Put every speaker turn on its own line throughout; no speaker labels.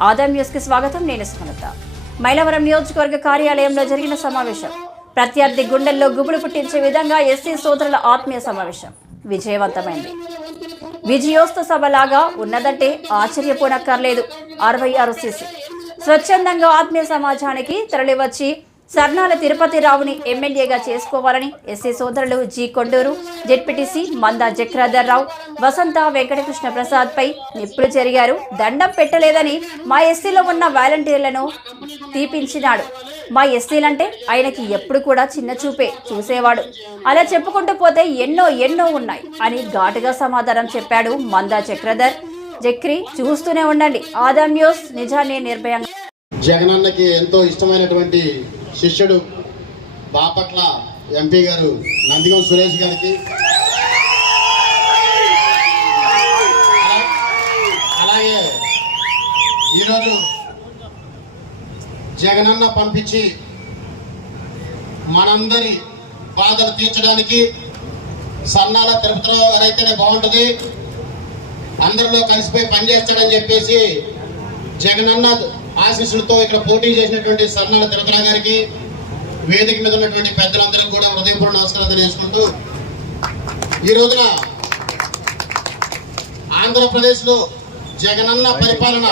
ఆదాం న్యూస్కి స్వాగతం. నేను స్మరత మైలవరం నియోజకవర్గ కార్యాలయంలో జరిగిన సమావేశం. ప్రత్యర్థి గుండెల్లో గుబులు పుట్టించే విధంగా ఎస్సీ సోదరుల ఆత్మీయ సమావేశం. విజయవంతమైంది. విజయోత్సవ సభలాగా ఉన్నదంటే ఆశ్చర్యపోనక్కర్లేదు. అరవై ఆరు సీసీ. స్వచ్ఛందంగా ఆత్మీయ సమాజానికి తరలివచ్చి సర్నాల తిరుపతి రావుని ఎమ్మెల్యేగా చేసుకోవాలని ఎస్సీ సోదరులు జి కొండూరు జెడ్పీటీసీ మందా జక్రాధర్ రావు వసంత వెంకటకృష్ణ ప్రసాద్ పై నిప్పులు జరిగారు. దండం పెట్టలేదని మా ఎస్సీలో ఉన్న వాలంటీర్లను తీపించినాడు. మా ఎస్సీలంటే ఆయనకి ఎప్పుడు కూడా చిన్న చూపే చూసేవాడు. అలా చెప్పుకుంటూ పోతే ఎన్నో ఎన్నో ఉన్నాయి అని ఘాటుగా సమాధానం చెప్పాడు మందా చక్రధర్ జక్రి చూస్తూనే ఉండండి. ఆదాం న్యూస్ నిజాన్ని నిర్భయంగా.
జగనన్నకి ఎంతో ఇష్టమైనటువంటి శిష్యుడు బాపట్ల ఎంపీ గారు నందిగం సురేష్ గారికి. అలాగే ఈరోజు జగనన్న పంపించి మనందరి బాధలు తీర్చడానికి సన్నాల తిరుపతిరావు గారు అయితేనే బాగుంటుంది. అందరిలో కలిసిపోయి పనిచేస్తాడని చెప్పేసి జగనన్న ఆశీస్సులతో ఇక్కడ పోటీ చేసినటువంటి సర్నాల తిరుపతిరా గారికి వేదిక మీద ఉన్నటువంటి పెద్దలందరికీ కూడా హృదయపూర్వ నమస్కారం తెలియజేసుకుంటూ ఈ రోజున ఆంధ్రప్రదేశ్లో జగనన్న పరిపాలన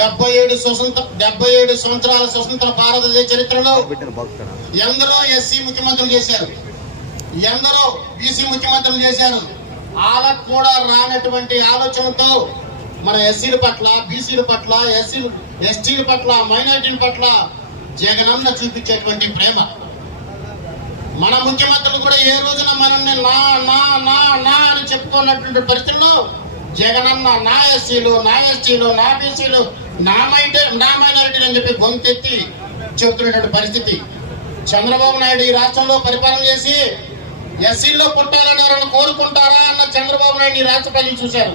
డెబ్బై ఏడు స్వతంత్ర డెబ్బై ఏడు సంవత్సరాల స్వతంత్ర భారతదేశ చరిత్రలో ఎందరో ఎస్సీ ముఖ్యమంత్రులు చేశారు. ఎందరో బీసీ ముఖ్యమంత్రులు చేశారు. వాళ్ళకు కూడా రానటువంటి ఆలోచనతో మన ఎస్సీల పట్ల బీసీల పట్ల ఎస్సీ ఎస్టీల పట్ల మైనార్టీల పట్ల జగనన్న చూపించేటువంటి ప్రేమ. మన ముఖ్యమంత్రులు కూడా ఏ రోజున మనల్ని నా నా నా నా అని చెప్పుకున్నటువంటి పరిస్థితుల్లో జగనన్న నా ఎస్సీలు నా ఎస్టీలు నా బీసీలు నా మైటే నా మైనారిటీలు అని చెప్పి గొంతెత్తి చెబుతున్నటువంటి పరిస్థితి. చంద్రబాబు నాయుడు ఈ రాష్ట్రంలో పరిపాలన చేసి ఎస్సీల్లో పుట్టాలని ఎవరైనా కోరుకుంటారా అన్న చంద్రబాబు నాయుడు ఈ రాష్ట్ర ప్రజలు చూశారు.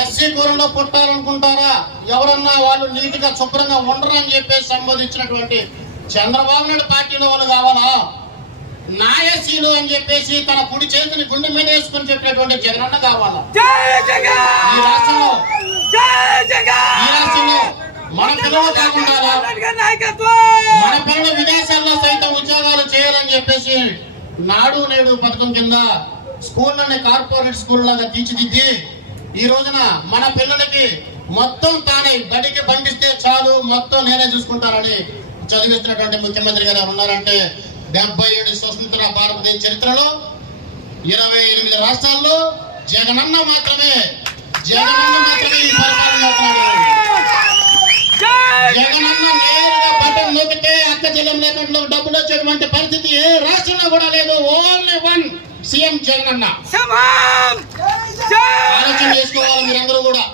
ఎస్సీ కూరలో పుట్టాలనుకుంటారా? ఎవరన్నా వాళ్ళు నీట్గా శుభ్రంగా ఉండరు అని చెప్పేసి సంబోధించినటువంటి చంద్రబాబు నాయుడు పార్టీలో వాళ్ళు కావాలా? నా ఎస్సీలు అని చెప్పేసి తన కుడి చేతిని గుండె మీద వేసుకొని చెప్పినటువంటి జగనన్న కావాలా? ఈ రాష్ట్రంలో ఈ రాష్ట్రంలో మన పిల్లలు కాకుండా మన పిల్లలు విదేశాల్లో సైతం ఉద్యోగాలు చేయాలని చెప్పేసి నాడు నేడు పథకం కింద స్కూళ్ళని కార్పొరేట్ స్కూల్ లాగా తీర్చిదిద్ది. ఈ రోజున మన పిల్లలకి మొత్తం తానే బడికి పంపిస్తే చాలు మొత్తం నేనే చూసుకుంటానని చదివిస్తున్నటువంటి ముఖ్యమంత్రి గారు ఉన్నారంటే డెబ్బై ఏడు స్వతంత్ర భారతదేశ చరిత్రలో ఇరవై ఎనిమిది రాష్ట్రాల్లో జగనన్న మాత్రమే జగనన్న మాత్రమే ఈ పరిపాలన చేస్తున్నాడు. జగనన్న నేరుగా బటన్ నొక్కితే అక్క చెల్లెం లేకుండా డబ్బులు వచ్చేటువంటి పరిస్థితి ఏ రాష్ట్రంలో కూడా లేదు. ఓన్లీ వన్ సీఎం జగనన్న. ఆలోచన చేసుకోవాలి మీరందరూ కూడా.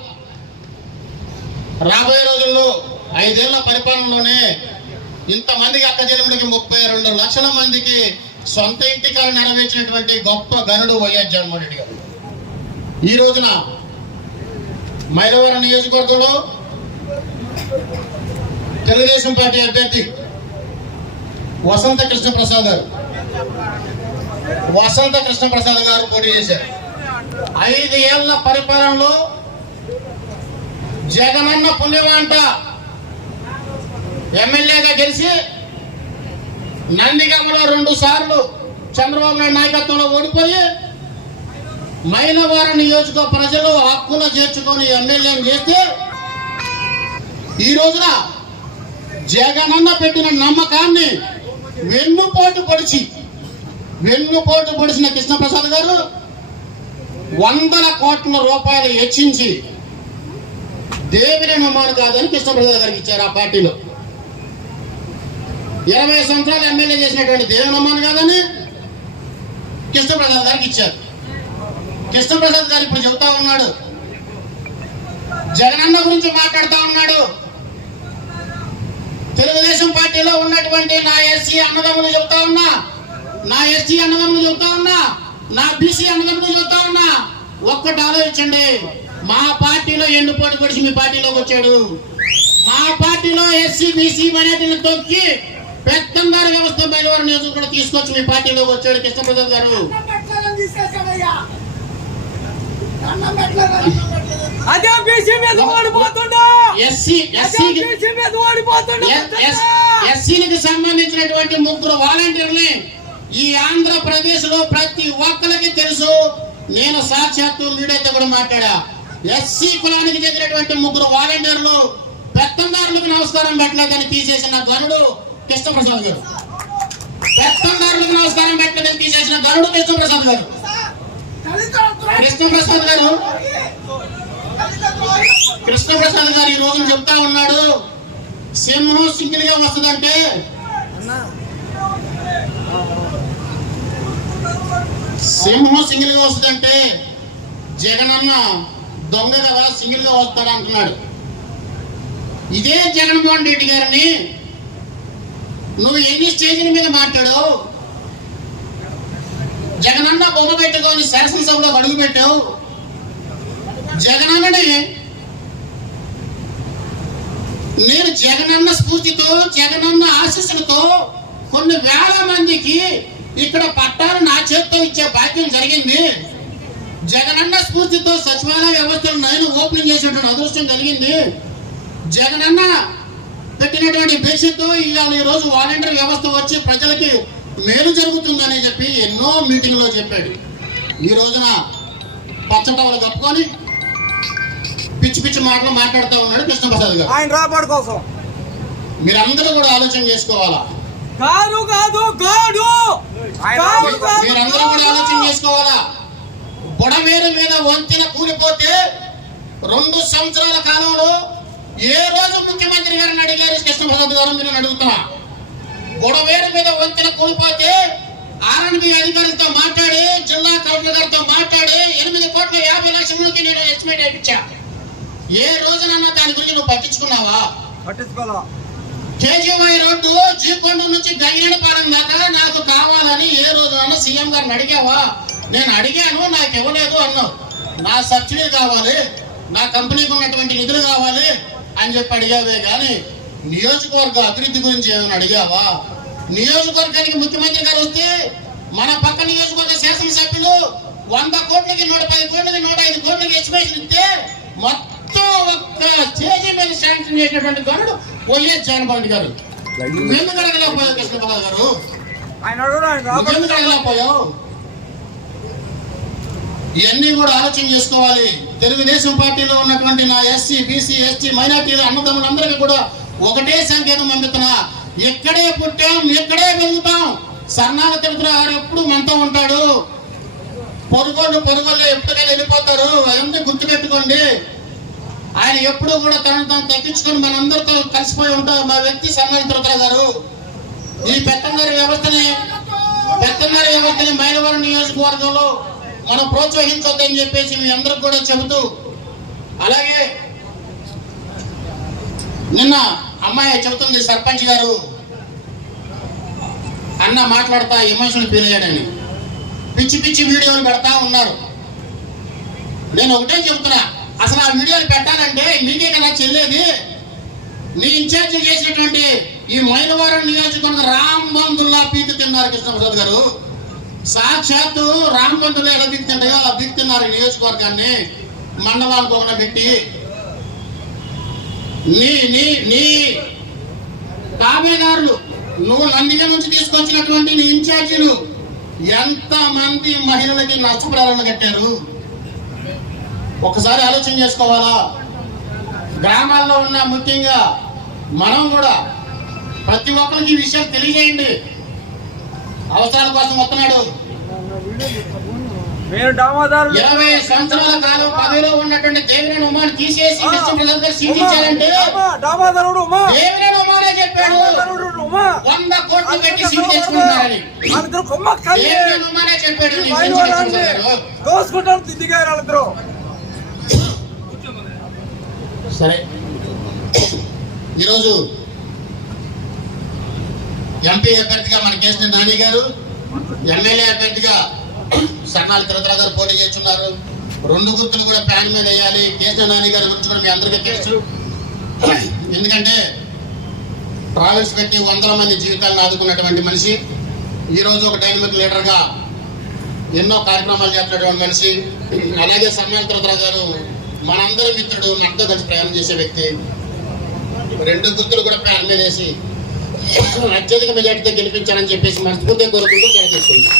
రాబోయే రోజుల్లో ఐదేళ్ళ పరిపాలనలోనే ఇంతమందికి అక్క చెల్లెములకి ముప్పై రెండు లక్షల మందికి సొంత ఇంటికాలు నెరవేర్చినటువంటి గొప్ప గనుడు వైఎస్ జగన్మోహన్ రెడ్డి గారు. ఈ రోజున మైలవరం నియోజకవర్గంలో తెలుగుదేశం పార్టీ అభ్యర్థి వసంత కృష్ణ ప్రసాద్ గారు వసంత కృష్ణప్రసాద్ గారు పోటీ చేశారు. ఐదు ఏళ్ళ పరిపాలనలో జగనన్న పుణ్యవంట ఎమ్మెల్యేగా గెలిచి నందిగమలో రెండు సార్లు చంద్రబాబు నాయుడు నాయకత్వంలో ఓడిపోయి మైలవరం నియోజక ప్రజలు హక్కున చేర్చుకొని ఎమ్మెల్యేని చేస్తే ఈ రోజున జగనన్న పెట్టిన నమ్మకాన్ని వెన్నుపోటు పొడిచి వెన్నుపోటు పొడిచిన కృష్ణప్రసాద్ గారు వందల కోట్ల రూపాయలు హెచ్చించి దేవుడే నమ్మాను కాదని కృష్ణప్రసాద్ గారికి ఇచ్చారు ఆ పార్టీలో. ఇరవై సంవత్సరాలు ఎమ్మెల్యే చేసినటువంటి దేవనమ్మను కాదని కృష్ణప్రసాద్ గారికి ఇచ్చారు. కృష్ణప్రసాద్ గారు ఇప్పుడు చెబుతా ఉన్నాడు. జగనన్న గురించి మాట్లాడుతా ఉన్నాడు. తెలుగుదేశం పార్టీలో ఉన్నటువంటి నా ఎస్సీ అన్నదమ్ములు చెబుతా ఉన్నా నా ఎస్సీ అన్నదమ్ములు చెబుతా ఉన్నా నా బీసీ అన్నదమ్ములు చెబుతా ఉన్నా ఒక్కటి ఆలోచించండి. మా పార్టీలో ఎండుపోటు పొడిచి మీ పార్టీలోకి వచ్చాడు. మా పార్టీలో ఎస్సీ బీసీ మైనార్టీలు తొక్కి పెత్తందారి వ్యవస్థ బయలువారి నియోజకవర్గం తీసుకొచ్చి మీ పార్టీలోకి వచ్చాడు కృష్ణప్రసాద్ గారు.
అదే బీసీ మీద ఓడిపోతుండా.
ఎస్సీ
మీద ఓడిపోతుండా
ఎస్సీలకు సంబంధించినటువంటి ముగ్గురు వాలంటీర్ని ఈ ఆంధ్రప్రదేశ్లో ప్రతి ఒక్కరికి తెలుసు నేను సాక్షాత్తు మీడియాతో కూడా మాట్లాడా. ఎస్సీ కులానికి చెందినటువంటి ముగ్గురు వాలంటీర్లు పెత్తందారులకు నమస్కారం పెట్టలేదని తీసేసిన ధనుడు కృష్ణప్రసాద్ గారు. పెత్తందారులకు నమస్కారం పెట్టలేదని తీసేసిన ధనుడు కృష్ణప్రసాద్ గారు. కృష్ణప్రసాద్ గారు కృష్ణప్రసాద్ గారు ఈ రోజు చెప్తా ఉన్నాడు సింహం సింగిల్గా వస్తుందంటే సింహం సింగిల్గా వస్తుందంటే జగనన్న దొంగ కదా సింగిల్గా వస్తాడు అంటున్నాడు. ఇదే జగన్మోహన్ రెడ్డి గారిని నువ్వు ఎన్ని స్టేజీల మీద మాట్లాడావు? జగనన్న బొమ్మ పెట్టుకొని శాసనసభలో అడుగు పెట్టావు. జగనన్నని నేను జగనన్న స్ఫూర్తితో జగనన్న ఆశీస్సులతో కొన్ని వేల మందికి ఇక్కడ పట్టాలు నా చేత్తో ఇచ్చే భాగ్యం జరిగింది. జగనన్న స్ఫూర్తితో సచివాలయ వ్యవస్థను నేను ఓపెన్ చేసేటువంటి అదృష్టం కలిగింది. జగనన్న పెట్టినటువంటి బేసిక్తో ఇవాళ ఈ రోజు వాలంటీర్ వ్యవస్థ వచ్చి ప్రజలకి మేలు జరుగుతుందని చెప్పి ఎన్నో మీటింగ్లో చెప్పాడు. ఈ రోజున పచ్చటవలు కప్పుకొని పిచ్చి పిచ్చి మాటలు మాట్లాడుతూ ఉన్నాడు కృష్ణప్రసాద్ గారు.
ఆయన రాబడి కోసం.
మీరందరూ కూడా ఆలోచన చేసుకోవాలా?
కాదు కాదు కాదు కాదు కాదు
మీరందరూ కూడా ఆలోచన చేసుకోవాలా? బుడమేరు మీద వంతెన కూలిపోతే రెండు సంవత్సరాల కాలంలో ఏ రోజు ముఖ్యమంత్రి గారిని అడిగారు? కృష్ణప్రసాద్ గారు మీరు అడుగుతున్నా. బుడమేరు మీద వంతెన కూలిపోతే ఆర్ఎన్బి అధికారులతో మాట్లాడి జిల్లా కలెక్టర్ గారితో మాట్లాడి ఎనిమిది కోట్ల యాభై లక్షలకి నేను ఎస్టిమేట్ వేయించా. ఏ రోజునన్నా దాని గురించి నువ్వు పట్టించుకున్నావా?
పట్టించుకోవాలా
కేజీవై రోడ్డు జీకొండ నుంచి గంగిరెడ్డిపాలెం దాకా నాకు కావాలని ఏ రోజు అన్న సీఎం గారిని అడిగావా? నేను అడిగాను నాకు ఇవ్వలేదు అన్నావు. నా సబ్సిడీ కావాలి నా కంపెనీకి ఉన్నటువంటి నిధులు కావాలి అని చెప్పి అడిగావే కానీ నియోజకవర్గ అభివృద్ధి గురించి ఏమైనా అడిగావా? నియోజకవర్గానికి ముఖ్యమంత్రి గారు వస్తే మన పక్క నియోజకవర్గ శాసనసభ్యులు వంద కోట్లకి నూట పది కోట్లకి నూట ఐదు కోట్లకి ఎస్టిమేషన్ ఇస్తే మొత్తం ఒక్క స్టేజీ మీద శాంక్షన్ చేసినటువంటి గనుడు వైఎస్ జగన్మోహన్ రెడ్డి గారు. అడగలేకపోయావు గారు? అడగలేకపోయావు ఇవన్నీ కూడా ఆలోచన చేసుకోవాలి. తెలుగుదేశం పార్టీలో ఉన్నటువంటి నా ఎస్సీ బీసీ ఎస్టీ మైనార్టీలు అన్నదమ్ములందరికీ కూడా ఒకటే సంకేతం పంపుతున్నా ఎక్కడే పుట్టాం ఎక్కడే పెరుగుతాం సన్నాల తిరుపతి గారు ఎప్పుడు మనతో ఉంటాడు. పొరుగోళ్ళు పొరుగోళ్ళు ఎప్పటికైనా వెళ్ళిపోతారు. అదంతా గుర్తుపెట్టుకోండి. ఆయన ఎప్పుడూ కూడా తనను తాను తగ్గించుకొని మనందరితో కలిసిపోయి ఉంటారు మా వ్యక్తి సన్నాల తిరుపతి గారు. ఈ పెత్తంగారి వ్యవస్థని పెత్తంగారి వ్యవస్థని మైలవరం నియోజకవర్గంలో మనం ప్రోత్సహించొద్దని చెప్పేసి మీ అందరికి కూడా చెబుతూ అలాగే నిన్న అమ్మాయి చెబుతుంది సర్పంచ్ గారు అన్న మాట్లాడతా ఎమోషన్ ఫీల్ అయ్యాడని. పిచ్చి పిచ్చి వీడియోలు పెడతా ఉన్నారు. నేను ఒకటే చెబుతున్నా అసలు ఆ వీడియోలు పెట్టాలంటే మీకే కదా చెల్లేది? నీ ఇన్ఛార్జ్ చేసినటువంటి ఈ మైలవరం నియోజకవర్గ రామ్ బంధుల్లా పీకి తిన్నారు కృష్ణప్రసాద్ గారు. సాక్షాత్తు రామ్ బంధులు ఎలా తింటాయో అలా దిగుతున్నారు నియోజకవర్గాన్ని. మండలానికి ఒకన పెట్టి. నీ నీ నీ తాబేదారులు నువ్వు నందిగా నుంచి తీసుకొచ్చినటువంటి నీ ఇన్ఛార్జీలు ఎంతమంది మహిళలకి నష్టపరాలను కట్టారు? ఒకసారి ఆలోచన చేసుకోవాలా? గ్రామాల్లో ఉన్న ముఖ్యంగా మనం కూడా ప్రతి ఒక్కరికి ఈ విషయం తెలియజేయండి. అవసరాల కోసం వస్తున్నాడు. ఇరవై సంవత్సరాల కాలం పదవిలో ఉన్నటువంటి దేవినేని ఉమాని తీసేసి ఉమానే చెప్పాడు. వంద కోట్లు పెట్టి సీట్ ఉమానే చెప్పాడు. నీ గురించి
మైలవరాన్ని
కృష్ణప్రసాద్ గారు.
దోసుకుంటారు దిద్దిగారు వాళ్ళిద్దరు.
సరే. ఈరోజు ఎంపీ అభ్యర్థిగా మన కేసీఆర్ నాని గారు ఎమ్మెల్యే అభ్యర్థిగా సన్నాల తిరుతల గారు పోటీ చేస్తున్నారు. రెండు గుర్తులు కూడా ప్యాన్ మీద వేయాలి. కేసీఆర్ నాని గారి గురించి కూడా మీ అందరికీ తెలుసు. ఎందుకంటే ట్రావెల్స్ పెట్టి వందల మంది జీవితాలను ఆదుకున్నటువంటి మనిషి ఈరోజు ఒక డైనమిక్ లీడర్గా ఎన్నో కార్యక్రమాలు చేస్తున్నటువంటి మనిషి. అలాగే సమ్మాన్ త్రిపుర గారు మనందరి మిత్రుడు మనతో కలిసి ప్రయాణం చేసే వ్యక్తి. రెండు గుర్తులు కూడా ప్రయాణం మీద వేసి అత్యధిక మెజార్టీతో గెలిపించాలని చెప్పేసి మనస్ఫూర్తిగా కోరుకుంటూ సెలవు తీసుకుంటాం